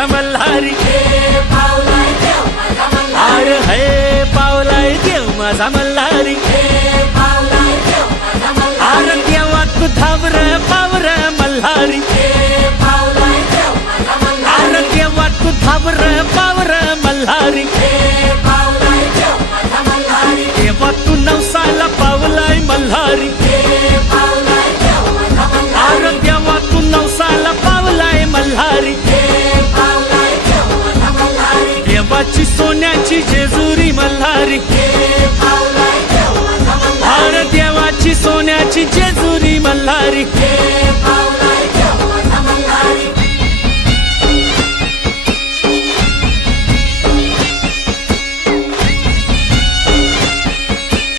माझा मल्हारी, अरे हे पावलाय देव माझा मल्हारी, अरे देवा तू धावर पावर मल्हारी, अरे देवा तू धावर पावर मल्हारी, देवा तू नवसाला पावलाय मल्हारी, अरे देवा तू नवसाला पावलाय मल्हारी, देवाची सोन्याची जेजुरी मल्हारी.